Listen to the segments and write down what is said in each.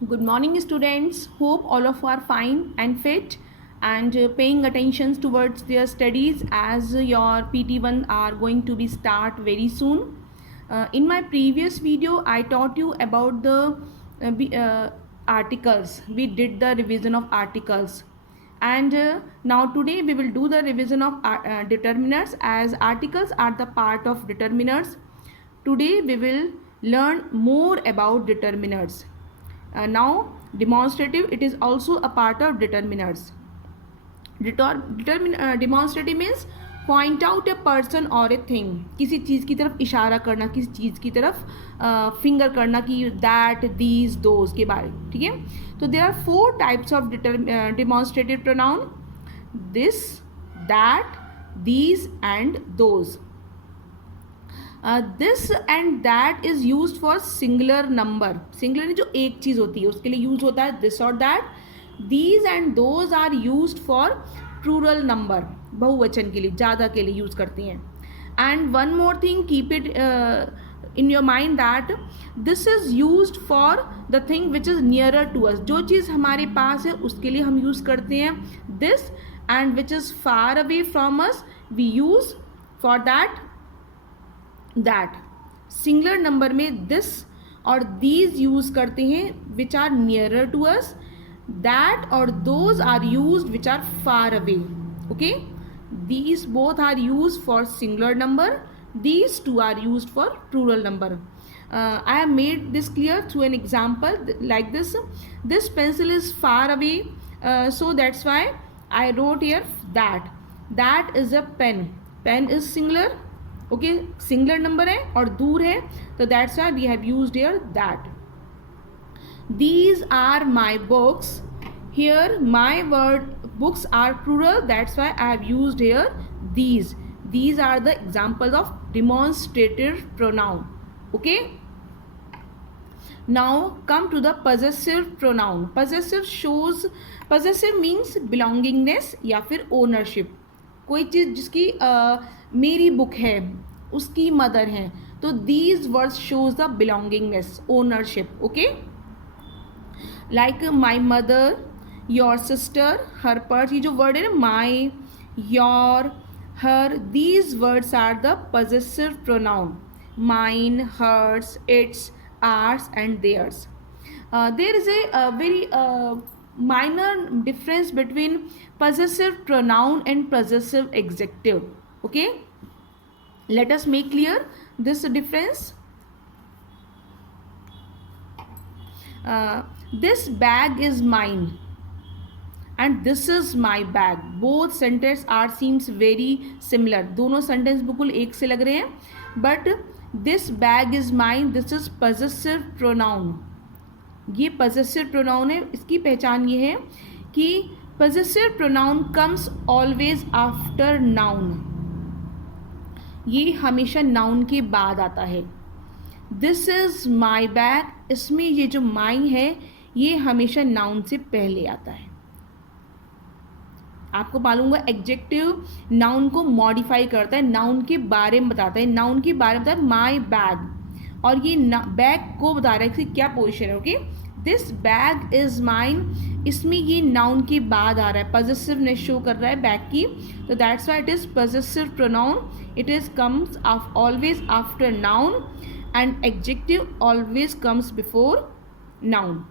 Good morning, students. Hope all of are fine and fit and paying attention towards their studies as your PT1 are going to be start very soon. In my previous video, I taught you about the articles. We did the revision of articles. And now today we will do the revision of determiners, as articles are the part of determiners. Today we will learn more about determiners. Now demonstrative, it is also a part of determiners. Demonstrative means point out a person or a thing. किसी चीज़ की तरफ इशारा करना, किसी चीज़ की तरफ finger करना कि that, these, those के बारे, ठीक है. तो there are 4 types of demonstrative pronoun: this, that, these and those. This and that is use for singular number. Singular जो एक चीज़ होती है उसके लिए यूज होता है दिस और that. These and those are use for plural number, बहुवचन के लिए, ज़्यादा के लिए यूज करते हैं. And one more thing, keep it in your mind that this is use for the thing which is nearer to us. जो चीज़ हमारे पास है उसके लिए हम यूज़ करते हैं this, and which is far away from us we use for that that. Singular number में दिस और दीज यूज करते हैं which are nearer to us. That और those are used which are far away. Okay, these both are used for singular number, these two are used for plural number. I have made this clear through an example like this. This pencil is far away, so that's why I wrote here that. That is a pen. Pen is singular. Okay, singular number है और दूर है, तो that's why we have used here that. These are my books. Here my word books are plural, that's why I have used here these. These are the examples of demonstrative pronoun. Okay, now come to the possessive pronoun. Possessive means belongingness या फिर ownership. कोई चीज़ जिसकी मेरी book है, उसकी mother है, तो these words shows the belongingness, ownership. Okay, like my mother, your sister, her purse. ये जो वर्ड है ना, my, your, her, these words are the possessive pronoun. Mine, hers, its, ours and theirs. There is a very minor difference between possessive pronoun and possessive adjective. Okay, let us make clear this difference. This bag is mine and this is my bag. Both sentence are seems very similar. दोनों sentence बिल्कुल एक से लग रहे हैं, but this bag is mine, this is possessive pronoun. ये possessive pronoun है. इसकी पहचान ये है कि possessive pronoun comes always after noun. ये हमेशा noun के बाद आता है. This is my bag, इसमें ये जो my है ये हमेशा noun से पहले आता है. आपको मालूम होगा एडजेक्टिव नाउन को मॉडिफाई करता है, नाउन के बारे में बताता है. नाउन के बारे में बताता है माई बैग, और ये बैग को बता रहा है कि क्या पोजीशन है. Okay, this bag is mine, इसमें ये नाउन के बाद आ रहा है, पॉजेसिवनेस शो कर रहा है बैग की, तो that's why it is possessive pronoun. It is comes always after noun and adjective always comes before noun.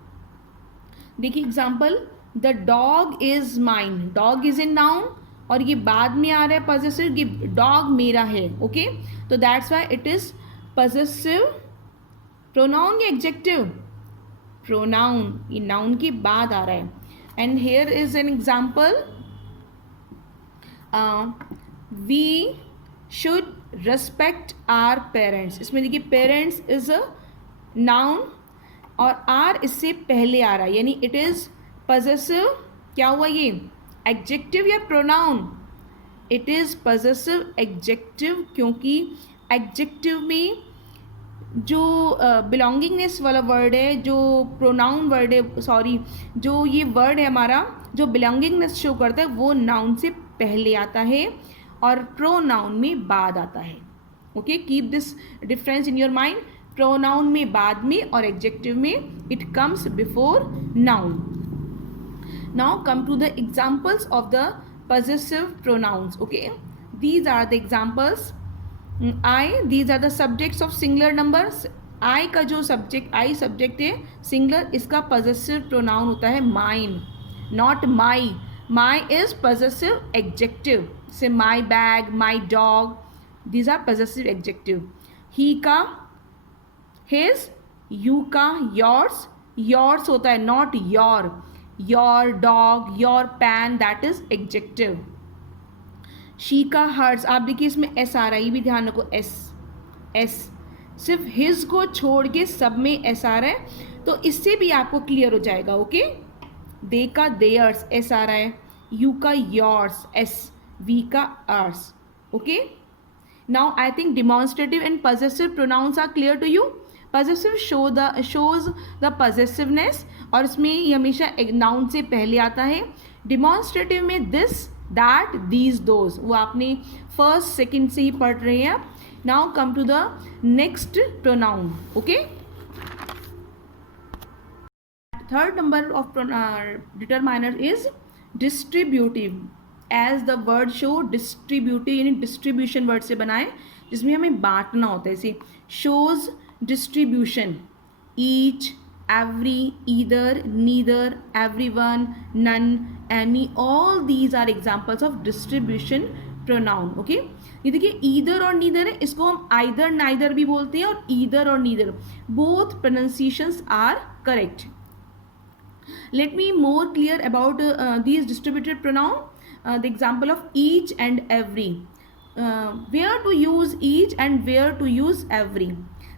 देखिए example, the dog is mine. Dog is in noun और ये बाद में आ रहा है पॉजेसिव, ये डॉग मेरा है. ओके, तो that's why it is possessive pronoun या एडजेक्टिव प्रोनाउन, ये नाउन के बाद आ रहा है. And here is an example, we should respect our parents. इसमें देखिए पेरेंट्स इज अ नाउन और आर इससे पहले आ रहा है, यानी इट इज पॉजेसिव. क्या हुआ ये, एडजेक्टिव या pronoun? It is possessive adjective, क्योंकि एडजेक्टिव में जो बिलोंगिंगनेस वाला वर्ड है, जो प्रोनाउन वर्ड है, सॉरी, जो ये वर्ड है हमारा जो बिलोंगिंगनेस शो करता है वो नाउन से पहले आता है और प्रोनाउन में बाद आता है. Okay, keep this difference in your mind. Pronoun में बाद में और एडजेक्टिव में it comes before noun. Now come to the examples of the possessive pronouns. Okay, these are the examples. These are the subjects of singular numbers. I का जो subject, I subject है singular, इसका possessive pronoun होता है mine, not my. My is possessive adjective. Say my bag, my dog. These are possessive adjective. He का his, you का yours. Yours होता है not your. Your dog, your pan, that is adjective. She का hers, आप देखिए इसमें s आ रहा है, ये भी ध्यान रखो, s. सिर्फ his को छोड़ के सब में s आ रहा है, तो इससे भी आपको क्लियर हो जाएगा. ओके, they का theirs s आ रहा है, you का yours s, we का ours. Okay, now I think demonstrative and possessive pronouns are clear to you. Possessive shows the possessiveness, और इसमें ये हमेशा नाउन से पहले आता है. डिमॉन्स्ट्रेटिव में दिस, दैट, दीज, दोज, वो आपने फर्स्ट सेकंड से ही पढ़ रहे हैं. Now come to the next pronoun. Okay, third number of determiner is distributive. As the word show, distributive यानी डिस्ट्रीब्यूशन वर्ड से बनाए, जिसमें हमें बांटना होता है. जैसे shows distribution, each, every, either, neither, everyone, none, any, all these are examples of distribution pronoun. Okay, ये देखिए either और neither है, इसको हम either neither भी बोलते हैं और either और neither, both pronunciations are correct. Let me more clear about these distributed pronoun. The example of each and every. Where to use each and where to use every.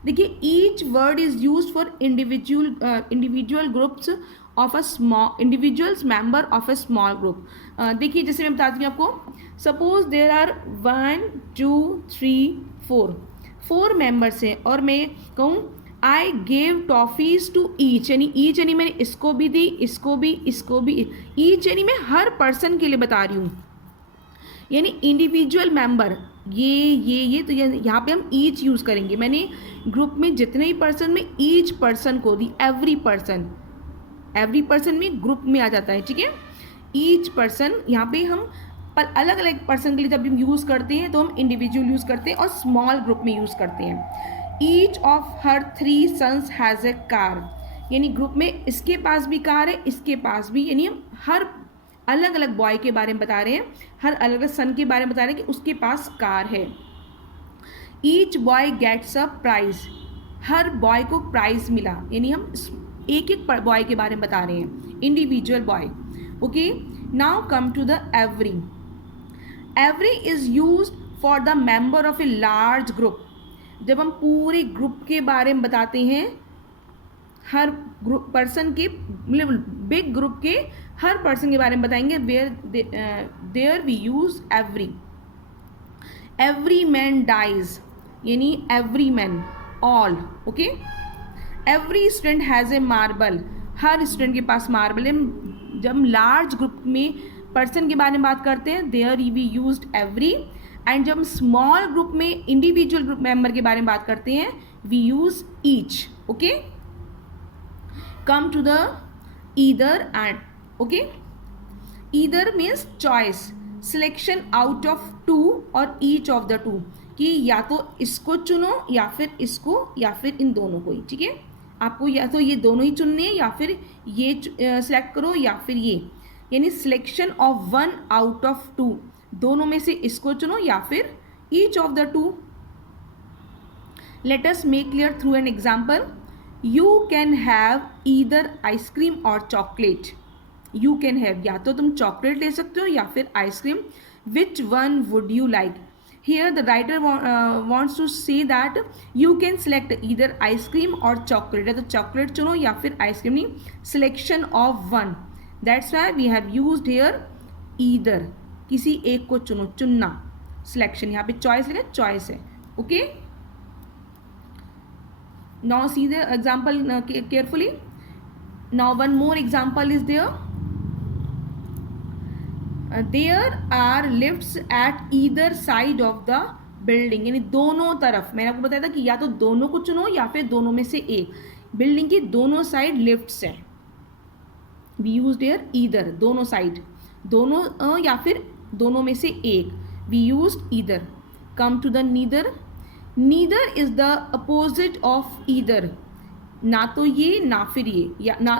देखिए each word is use for individual groups of a small individuals member of a small group. देखिए जैसे मैं बताती हूँ आपको, suppose there are 1 2 3 4 members हैं, और मैं कहूँ I gave toffees to each, यानी ईच यानी मैंने इसको भी दी, इसको भी, इसको भी. ईच यानी मैं हर पर्सन के लिए बता रही हूँ, यानी इंडिविजुअल मेंबर, ये तो यहाँ पे हम ईच यूज़ करेंगे. मैंने ग्रुप में जितने ही पर्सन में ईच पर्सन को दी, एवरी पर्सन में ग्रुप में आ जाता है. ठीक है, ईच पर्सन यहाँ पे हम अलग अलग पर्सन के लिए जब हम यूज़ करते हैं तो हम इंडिविजुअल यूज़ करते हैं और स्मॉल ग्रुप में यूज़ करते हैं. ईच ऑफ हर 3 सन्स हैज़ ए कार, यानी ग्रुप में इसके पास भी कार है, इसके पास भी, यानी हम हर अलग अलग बॉय के बारे में बता रहे हैं, हर अलग अलग सन के बारे में बता रहे हैं कि उसके पास कार है. Each boy gets a prize, हर बॉय को प्राइज मिला, यानी हम एक एक बॉय के बारे में बता रहे हैं, individual boy. Okay, now come to the every. Every is used for the member of a large group. जब हम पूरे ग्रुप के बारे में बताते हैं, हर ग्रुप पर्सन के, बिग ग्रुप के हर पर्सन के बारे में बताएंगे, there we use every. Every man dies, यानी every man, all. Okay, every student has a marble, हर स्टूडेंट के पास मार्बल है. जब हम लार्ज ग्रुप में पर्सन के बारे में बात करते हैं, there we used every. And जब हम स्मॉल ग्रुप में इंडिविजुअल ग्रुप मेंबर के बारे में बात करते हैं, we use each. Okay, come to the either and. Okay, either means choice, selection out of 2 और ईच ऑफ द 2, कि या तो इसको चुनो या फिर इसको या फिर इन दोनों को ही. ठीक है, आपको या तो ये दोनों ही चुनने हैं या फिर ये सिलेक्ट करो या फिर ये, यानी सिलेक्शन ऑफ 1 आउट ऑफ 2, दोनों में से इसको चुनो या फिर each of the 2. Let us make clear through an example. You can have either ice cream और चॉकलेट. यू कैन हैव, या तो तुम चॉकलेट ले सकते हो या फिर ice cream. Which one would you like. Here the writer wants to say that you can select either ice cream or chocolate. या तो chocolate चुनो या फिर आइसक्रीम नहीं, selection of one. That's why we have used here either. किसी एक को चुनो, चुनना, selection. यहाँ पे choice लिखा, choice है. Okay. Now see the example carefully. Now one more example is there. There are lifts at either side of the building यानी दोनों तरफ, मैंने आपको बताया था कि या तो दोनों को चुनो या फिर दोनों में से एक. बिल्डिंग की दोनों साइड लिफ्ट्स हैं. वी यूज देयर ईदर, दोनों साइड, दोनों या फिर दोनों में से एक. We use either. Come to the neither. Neither is the opposite of either. ना तो ये ना फिर ये, या ना,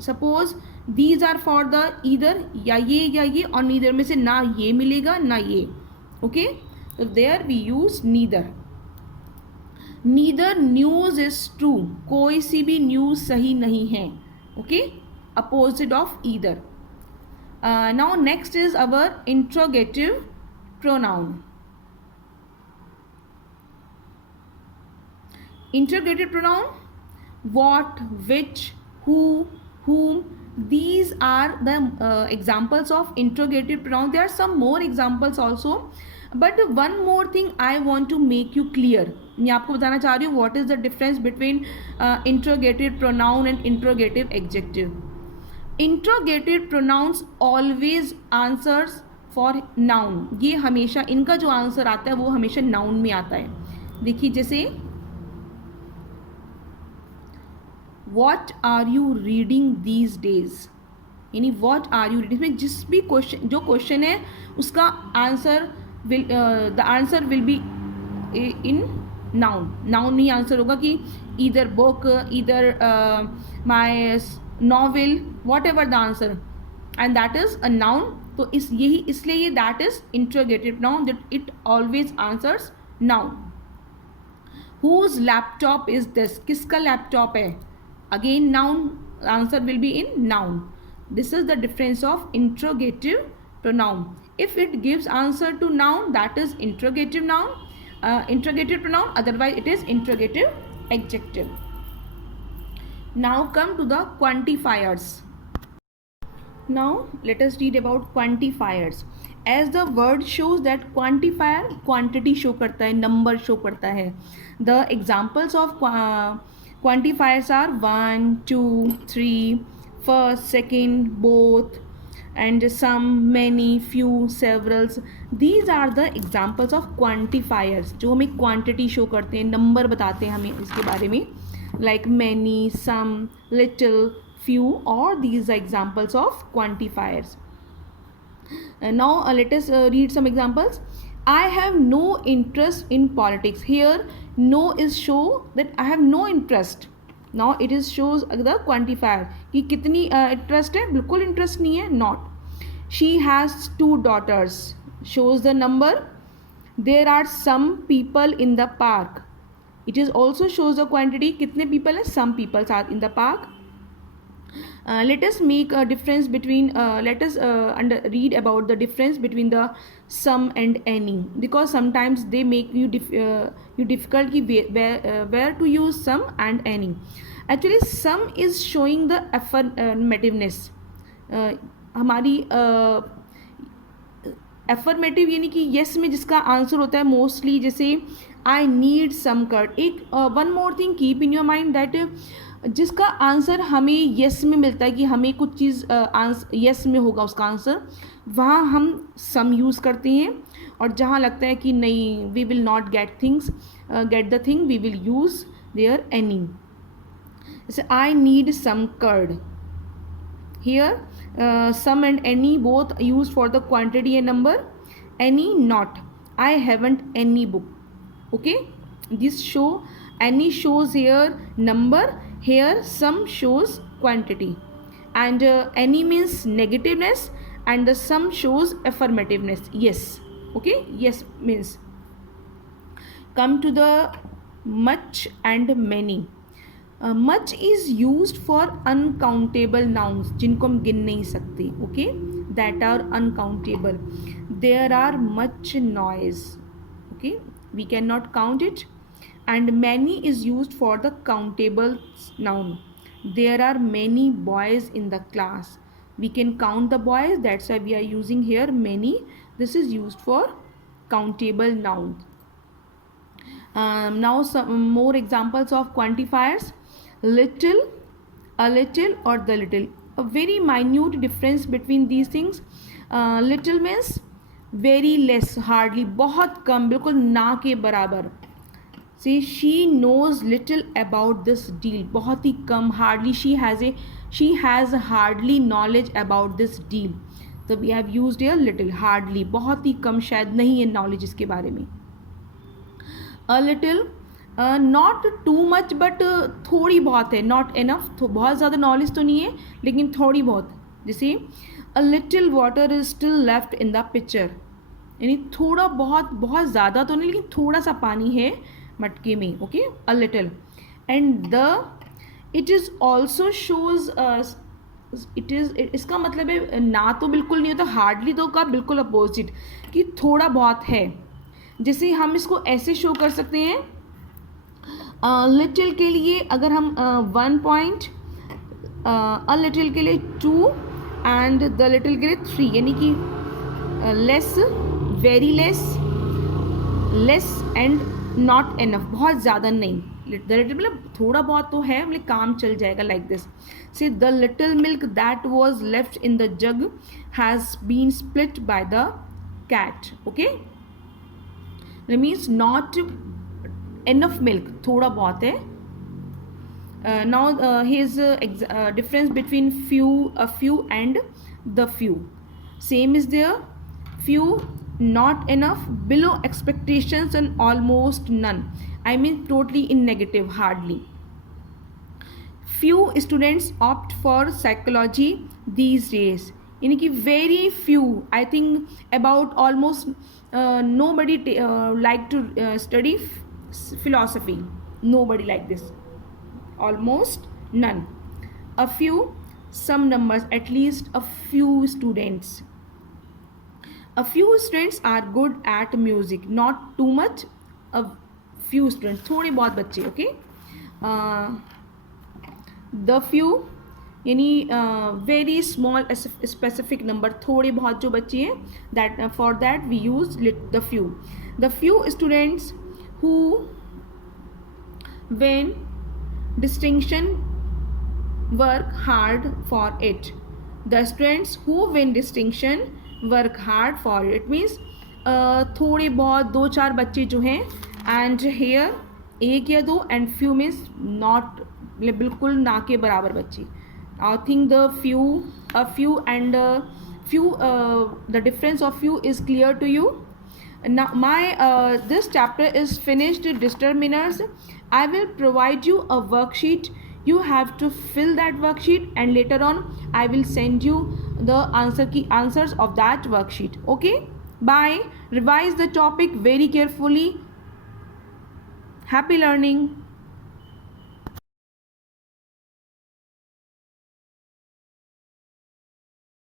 suppose these are for the either, या ये, और नीदर में से ना ये मिलेगा ना ये. ओके, तो there we use neither. Neither news is true, कोई सी भी न्यूज सही नहीं है. Okay, opposite of either. Now next is our interrogative pronoun. Interrogative pronoun, what, which, who, whom, these are the examples of interrogative pronoun. There are some more examples also, but one more thing I want to make you clear. मैं आपको बताना चाह रही हूँ what is the difference between interrogative pronoun and interrogative adjective. Interrogative pronouns always answers for noun. ये हमेशा इनका जो आंसर आता है वो हमेशा noun में आता है. देखिए जैसे what are you reading these days, यानी वॉट आर यू रीडिंग में जिस भी क्वेश्चन, जो क्वेश्चन है उसका answer will, the answer will be in noun. Noun में ही आंसर होगा कि either book, either my novel, whatever the answer, and that is a noun. तो इसलिए ये that is interrogative noun, that it always answers noun. Whose laptop is this, किसका laptop है, again noun, answer will be in noun. This is the difference of interrogative pronoun. If it gives answer to noun, that is interrogative noun, interrogative pronoun, otherwise it is interrogative adjective. Now come to the quantifiers. Now let us read about quantifiers. As the word shows that quantifier quantity show करता है, number show करता है. The examples of quantifiers are 1, 2, 3, first, second, both, and some, many, few, several. These are the examples of quantifiers जो हमें quantity show करते हैं, number बताते हैं हमें इसके बारे में, like many, some, little, few, or these are examples of quantifiers. Now let us read some examples. I have no interest in politics. Here no is show that I have no interest. Now it is shows the quantifier कि कितनी interest है, बिल्कुल interest नहीं है, not. She has 2 daughters, shows the number. There are some people in the park. It is also shows the quantity, कितने people है, some people are in the park. Let us make a difference between let us read about the difference between the some and any, because sometimes they make you difficult ki where to use some and any. Actually some is showing the affirmativeness. हमारी affirmative यानी कि yes में जिसका answer होता है mostly, जैसे I need some curd. एक one more thing keep in your mind that जिसका आंसर हमें येस में मिलता है कि हमें कुछ चीज़ येस में होगा उसका आंसर, वहाँ हम सम यूज़ करते हैं, और जहाँ लगता है कि नहीं we will not get the thing, we will use there any. जैसे I need some curd. Here some and any both use for the quantity and number. Any not. I haven't any book. Okay, this show any shows here number, here some shows quantity, and any means negativeness and the sum shows affirmativeness, yes. Okay, yes means. Come to the much and many. Much is used for uncountable nouns जिनको हम गिन नहीं सकते, okay, that are uncountable. There are much noise, okay, we cannot count it. And many is used for the countable noun. There are many boys in the class. We can count the boys, that's why we are using here many. This is used for countable noun. Now some more examples of quantifiers. Little, a little, or the little. A very minute difference between these things. Little means very less, hardly, बहुत कम, बिल्कुल ना के बराबर. See she knows little about this deal, बहुत ही कम, hardly, she has hardly knowledge about this deal. तो we have used here little, hardly, बहुत ही कम, शायद नहीं है नॉलेज इसके बारे में. A little, not too much but थोड़ी बहुत है, नॉट इनफ, तो बहुत ज़्यादा नॉलेज तो नहीं है लेकिन थोड़ी बहुत. जैसे a little water is still left in the picture, यानी थोड़ा बहुत, बहुत ज़्यादा तो नहीं लेकिन थोड़ा सा पानी है मटके में. Okay, a little. And the, it is also shows, it is, इसका मतलब है ना तो बिल्कुल नहीं होता, हार्डली तो का बिल्कुल अपोजिट, कि थोड़ा बहुत है. जैसे हम इसको ऐसे शो कर सकते हैं, लिटिल के लिए अगर हम 1 पॉइंट, अ लिटिल के लिए 2 एंड द लिटिल के लिए 3, यानी कि less, very less, less and not enough, बहुत ज़्यादा नहीं. द लिटिल मतलब थोड़ा बहुत तो है, मतलब काम चल जाएगा. Like this, say the little milk that was left in the jug has been split by the cat. Okay, that means not enough milk, थोड़ा बहुत है. Now his difference between a few and the few, same is there. Few, not enough, below expectations, and almost none, I mean totally in negative, hardly. Few students opt for psychology these days, यानी कि very few, I think about almost nobody like to study philosophy, nobody like this, almost none. A few, some numbers, at least a few students. A few students are good at music, not too much. A few students, थोड़े बहुत बच्चे. Okay, the few यानी very small specific number, थोड़े बहुत जो बच्चे हैं, that for that we use the few. The few students who when distinction work hard for it. The students who win distinction work hard for it. Means थोड़े बहुत, दो चार बच्चे जो हैं, एंड हेयर एक या दो, एंड फ्यू मीन्स नॉट, बिल्कुल ना के बराबर बच्चे. I think the few, a few and few, the difference of few is clear to you. Now this chapter is finished. Determiners, I will provide you a worksheet. You have to fill that worksheet, and later on I will send you the answers of that worksheet. Okay, bye. Revise the topic very carefully. Happy learning.